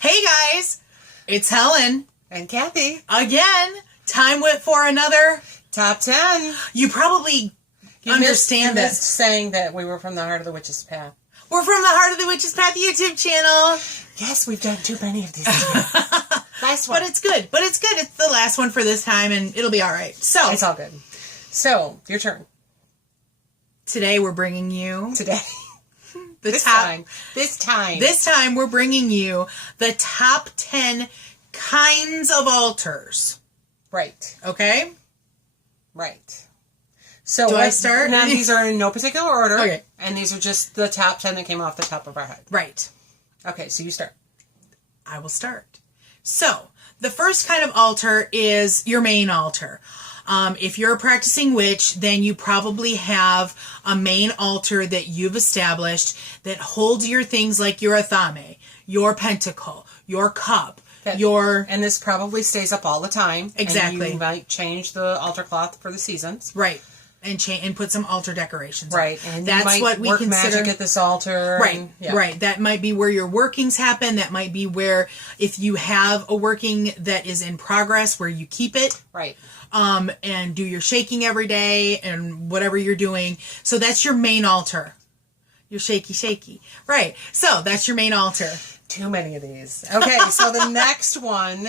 Hey guys, it's Helen and Kathy again. Time for another top 10. You probably understand that saying that we were from the Heart of the Witch's Path. We're from the Heart of the Witch's Path YouTube channel. Yes, we've done too many of these. Last one, but it's good. It's the last one for this time, and it'll be all right. So it's all good. So your turn. Today we're bringing you This time we're bringing you the top 10 kinds of altars. Right. Okay? Right. So do I start? Now these are in no particular order. Okay. And these are just the top 10 that came off the top of our head. Right. Okay, so you start. I will start. So, the first kind of altar is your main altar. If you're a practicing witch, then you probably have a main altar that you've established that holds your things like your athame, your pentacle, your cup, and this probably stays up all the time. Exactly. And you might change the altar cloth for the seasons. Right. And put some altar decorations. Right. On. And that's you might what we work consider magic at this altar. Right. Right. That might be where your workings happen. That might be where, if you have a working that is in progress, where you keep it. Right. And do your shaking every day and whatever you're doing. So that's your main altar. Your shaky. Right. So that's your main altar. Too many of these. Okay, so the next one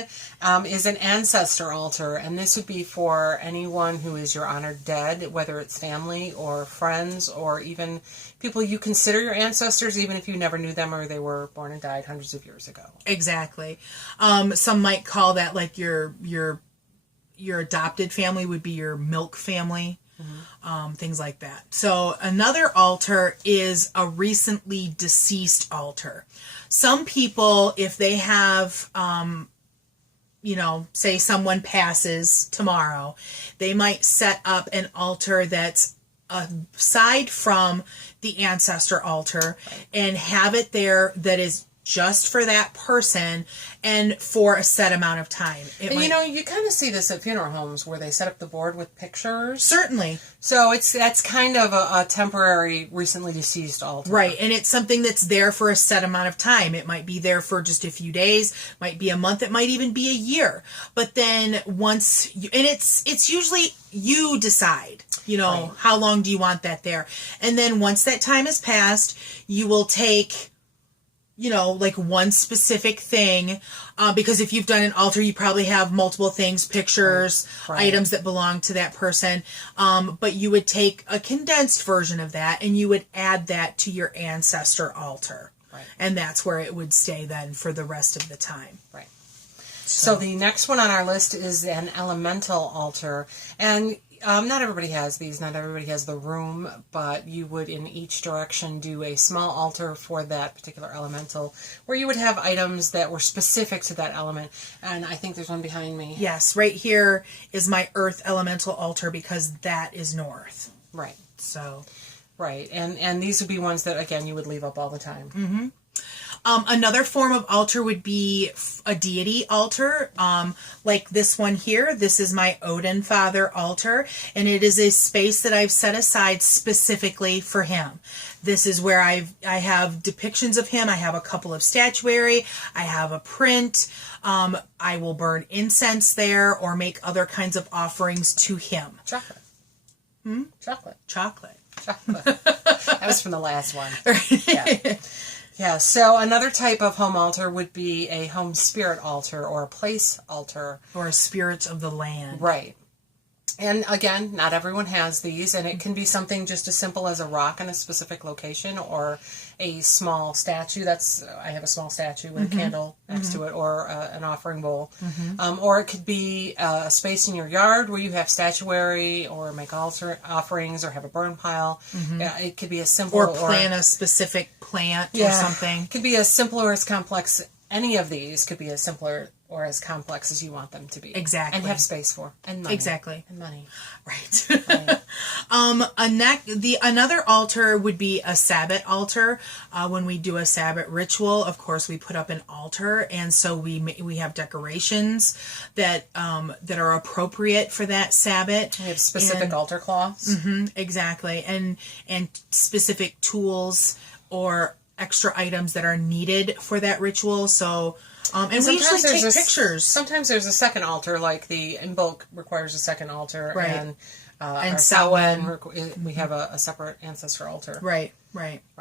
is an ancestor altar, and this would be for anyone who is your honored dead, whether it's family or friends or even people you consider your ancestors, even if you never knew them or they were born and died hundreds of years ago. Exactly. Some might call that like your adopted family would be your milk family. Mm-hmm. Things like that. So another altar is a recently deceased altar. Some people, if they have, say someone passes tomorrow, they might set up an altar that's aside from the ancestor altar, right, and have it there that is just for that person and for a set amount of time. You kind of see this at funeral homes where they set up the board with pictures. Certainly. So that's kind of a temporary, recently deceased altar. Right, and it's something that's there for a set amount of time. It might be there for just a few days, might be a month, it might even be a year. But then it's usually you decide, right, how long do you want that there. And then once that time has passed, you will take like one specific thing, because if you've done an altar, you probably have multiple things, pictures, right, items that belong to that person. But you would take a condensed version of that and you would add that to your ancestor altar. Right. And that's where it would stay then for the rest of the time. Right. So the next one on our list is an elemental altar. And not everybody has these, not everybody has the room, but you would in each direction do a small altar for that particular elemental, where you would have items that were specific to that element. And I think there's one behind me. Yes, right here is my earth elemental altar because that is north. Right. So. Right. And these would be ones that, again, you would leave up all the time. Mm-hmm. Another form of altar would be a deity altar, like this one here. This is my Odin Father altar, and it is a space that I've set aside specifically for him. This is where I have depictions of him. I have a couple of statuary. I have a print. I will burn incense there or make other kinds of offerings to him. Chocolate. Chocolate. That was from the last one. Yeah. Yeah, so another type of home altar would be a home spirit altar or a place altar. Or a spirit of the land. Right. And again, not everyone has these, and it can be something just as simple as a rock in a specific location or a small statue. I have a small statue with a candle next to it, or an offering bowl. Or it could be a space in your yard where you have statuary or make altar offerings or have a burn pile. It could be as simple or plant a specific plant or something. It could be as simple or as complex. Any of these could be as simpler or as complex as you want them to be. Exactly. And have space for. And money. Exactly. And money. Right. Another altar would be a Sabbath altar. When we do a Sabbath ritual, of course, we put up an altar, and so we have decorations that are appropriate for that Sabbath. We have specific altar cloths. Exactly. And specific tools or extra items that are needed for that ritual. So, and we Sometimes usually take there's pictures. Sometimes there's a second altar, like the in bulk requires a second altar, Right. and And our Samhain. Samhain, we have a separate ancestor altar. Right.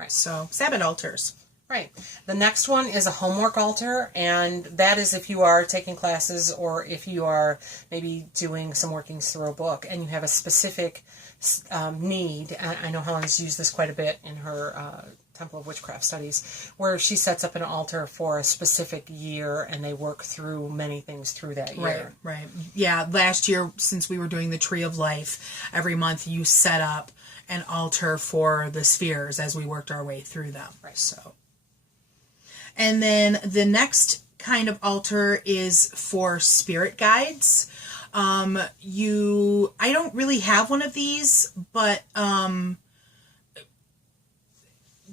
So, Sabbath altars. Right. The next one is a homework altar, and that is if you are taking classes or if you are maybe doing some workings through a book and you have a specific need. I know Helen's used this quite a bit in her Temple of Witchcraft studies, where she sets up an altar for a specific year and they work through many things through that year. Right. Yeah, last year, since we were doing the Tree of Life, every month you set up an altar for the spheres as we worked our way through them. Right. So, and then the next kind of altar is for spirit guides. I don't really have one of these, but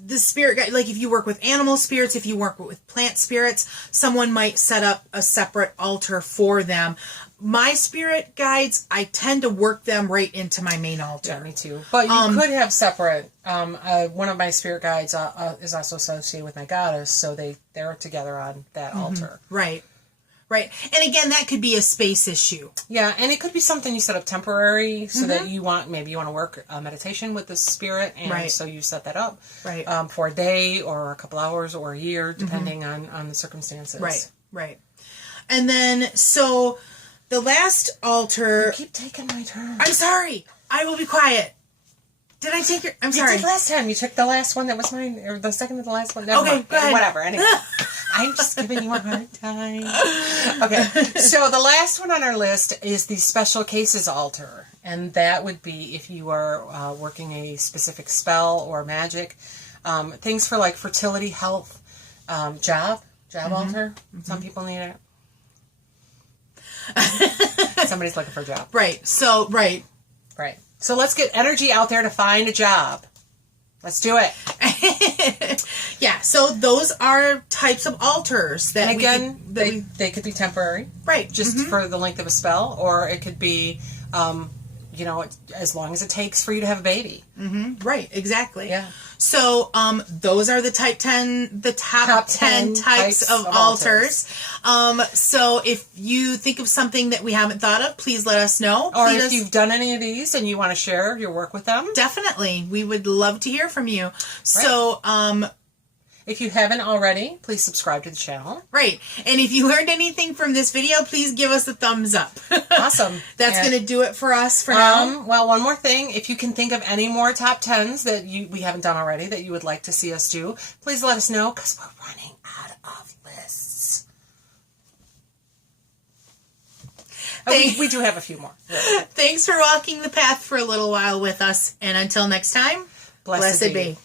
the spirit guide, like if you work with animal spirits, if you work with plant spirits, someone might set up a separate altar for them. My spirit guides, I tend to work them right into my main altar. Yeah, me too. But you could have separate. One of my spirit guides is also associated with my goddess, so they're together on that altar. Right. And again, that could be a space issue. Yeah, and it could be something you set up temporary so that you want to work a meditation with the spirit, and so you set that up for a day or a couple hours or a year, depending on the circumstances. Right. And then, so the last altar... You keep taking my turn. I'm sorry. I will be quiet. Did I take your... I'm sorry. You did last time. You took the last one that was mine, or the second to the last one. Never Okay, mind. go ahead. Whatever, anyway. I'm just giving you a hard time. Okay, so the last one on our list is the Special Cases altar. And that would be if you are working a specific spell or magic. Things for like fertility, health, job altar. Some people need it. Somebody's looking for a job. Right. So let's get energy out there to find a job. Let's do it. Yeah, so those are types of altars that and again, they could be temporary. Right. Just for the length of a spell, or it could be, as long as it takes for you to have a baby. Right, exactly. Yeah. So, those are the top 10 types of altars. So if you think of something that we haven't thought of, please let us know. Or if you've done any of these and you want to share your work with them. Definitely. We would love to hear from you. Right. So, if you haven't already, please subscribe to the channel. Right. And if you learned anything from this video, please give us a thumbs up. Awesome. That's going to do it for us for now. Well, one more thing. If you can think of any more top 10s that we haven't done already that you would like to see us do, please let us know because we're running out of lists. We do have a few more. Really. Thanks for walking the path for a little while with us. And until next time, blessed be.